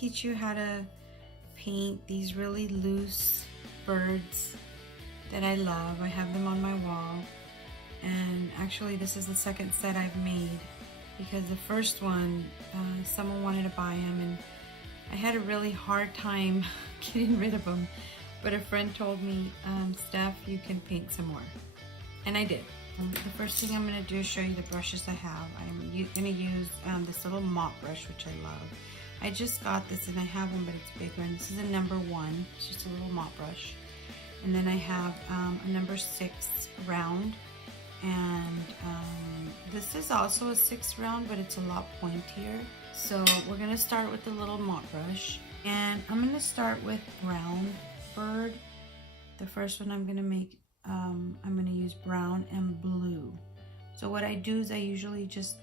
teach you how to paint these really loose birds that I love. I have them on my wall, and actually this is the second set I've made because the first one someone wanted to buy them and I had a really hard time getting rid of them, but a friend told me, Steph, you can paint some more, and I did. The first thing I'm going to do is show you the brushes I have. I'm going to use this little mop brush, which I love. I just got this and I have one, but it's bigger, and this is a number 1. It's just a little mop brush. And then I have a number 6 round, and this is also a 6 round, but it's a lot pointier. So we're going to start with the little mop brush, and I'm going to start with brown bird. The first one I'm going to make, I'm going to use brown and blue. So what I do is I usually just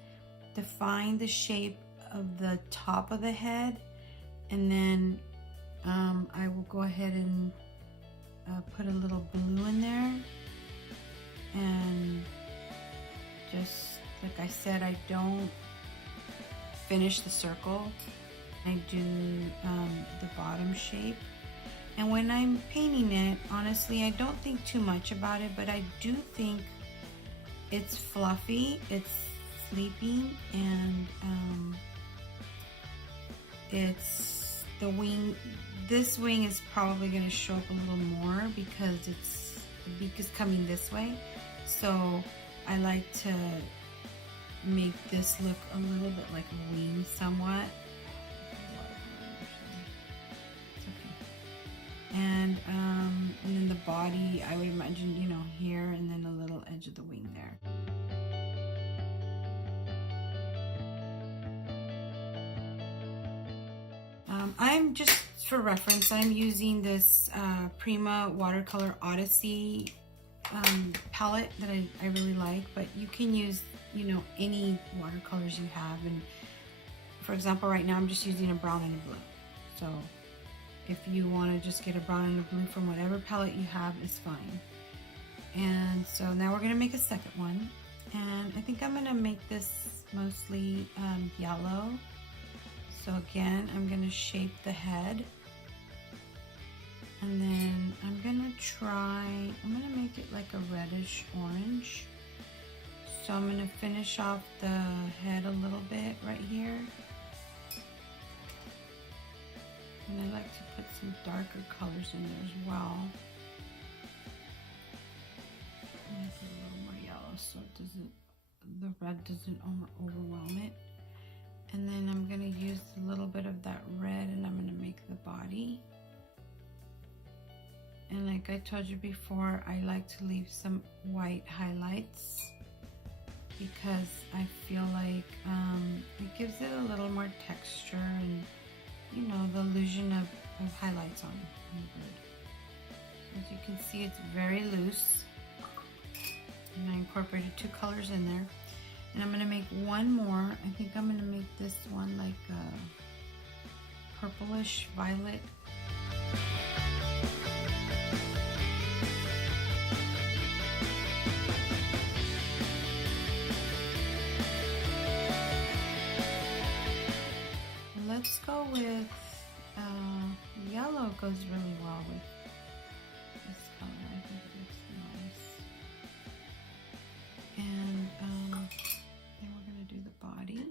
define the shape of the top of the head, and then I will go ahead and put a little blue in there, and just like I said, I don't finish the circle. I do the bottom shape, and when I'm painting it, honestly, I don't think too much about it, but I do think it's fluffy, it's sleeping, and it's the wing. This wing is probably going to show up a little more because the beak is coming this way. So I like to make this look a little bit like a wing somewhat. It's okay. And then the body, I would imagine, you know, here, and then a little edge of the wing there. I'm just, for reference, I'm using this Prima Watercolor Odyssey palette that I really like, but you can use, you know, any watercolors you have. And for example, right now I'm just using a brown and a blue. So if you want to just get a brown and a blue from whatever palette you have, is fine. And so now we're going to make a second one, and I think I'm going to make this mostly yellow. So again, I'm going to shape the head, and then I'm going to make it like a reddish orange. So I'm going to finish off the head a little bit right here. And I like to put some darker colors in there as well. I'm going to put a little more yellow so the red doesn't overwhelm it. And then I'm going to use a little bit of that red, and I'm going to make the body. And like I told you before, I like to leave some white highlights because I feel like it gives it a little more texture and, you know, the illusion of highlights on the bird. As you can see, it's very loose, and I incorporated 2 colors in there. And I'm going to make one more. I think I'm going to make this one like a purplish violet. Let's go with yellow. Goes really well with this color. I think it looks nice. And then we're going to do the body.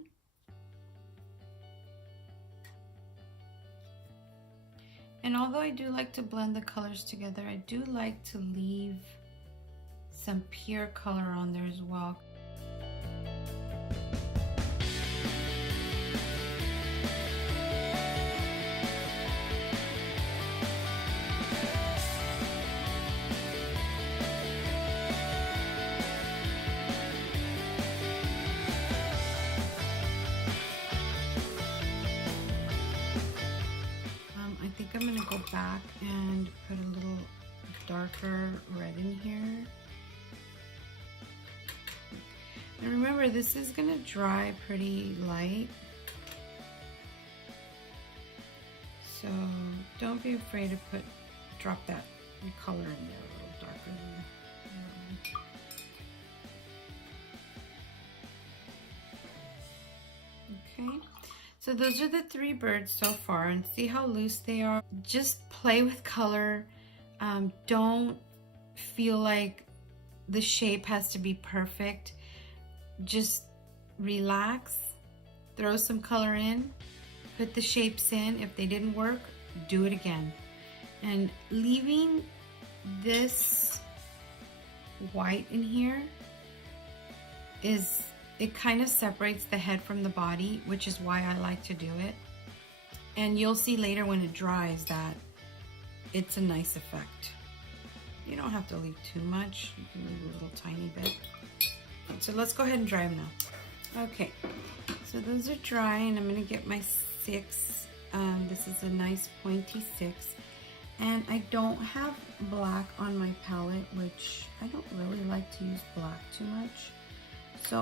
And although I do like to blend the colors together, I do like to leave some pure color on there as well. I'm going to go back and put a little darker red in here. And remember, this is going to dry pretty light, so don't be afraid to drop that color in there a little darker than. Okay, So those are the 3 birds so far, and see how loose they are. Just play with color. Don't feel like the shape has to be perfect. Just relax, throw some color in, put the shapes in. If they didn't work, do it again. And leaving this white in here it kind of separates the head from the body, which is why I like to do it. And you'll see later when it dries that it's a nice effect. You don't have to leave too much. You can leave a little tiny bit. So let's go ahead and dry them now. Okay, so those are dry, and I'm gonna get my 6. This is a nice pointy 6. And I don't have black on my palette, which I don't really like to use black too much. So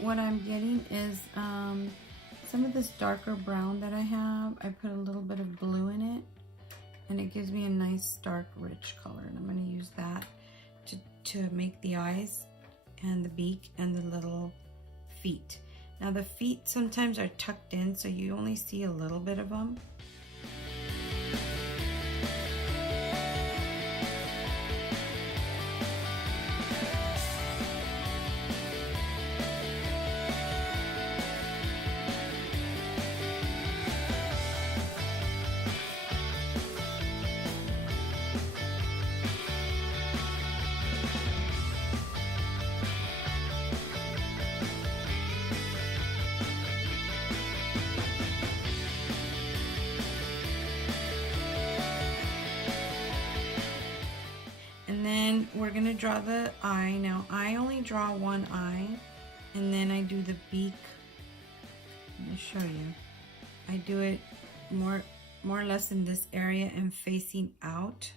what I'm getting is some of this darker brown that I have. I put a little bit of blue in it, and it gives me a nice dark rich color. And I'm gonna use that to make the eyes and the beak and the little feet. Now the feet sometimes are tucked in, so you only see a little bit of them. And then we're gonna draw the eye. Now I only draw one eye, and then I do the beak. Let me show you. I do it more or less in this area and facing out,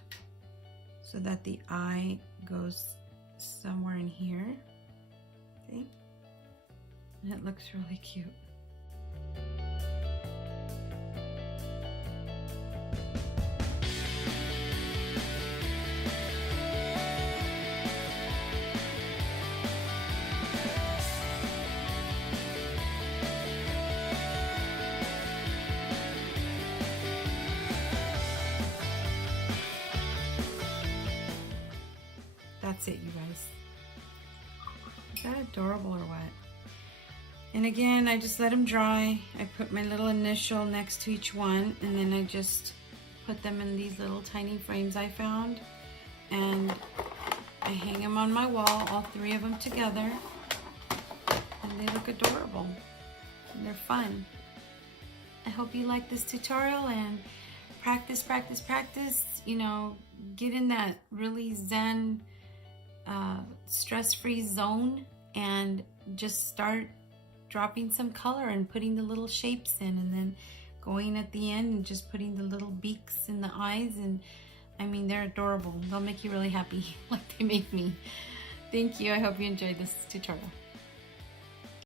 so that the eye goes somewhere in here. See? And it looks really cute. That's it, you guys. Is that adorable or what? And again, I just let them dry. I put my little initial next to each one, and then I just put them in these little tiny frames I found. And I hang them on my wall, all 3 of them together. And they look adorable. And they're fun. I hope you like this tutorial, and practice, practice, practice. You know, get in that really zen, stress-free zone, and just start dropping some color and putting the little shapes in, and then going at the end and just putting the little beaks in the eyes. And I mean, they're adorable. They'll make you really happy like they make me. Thank you. I hope you enjoyed this tutorial.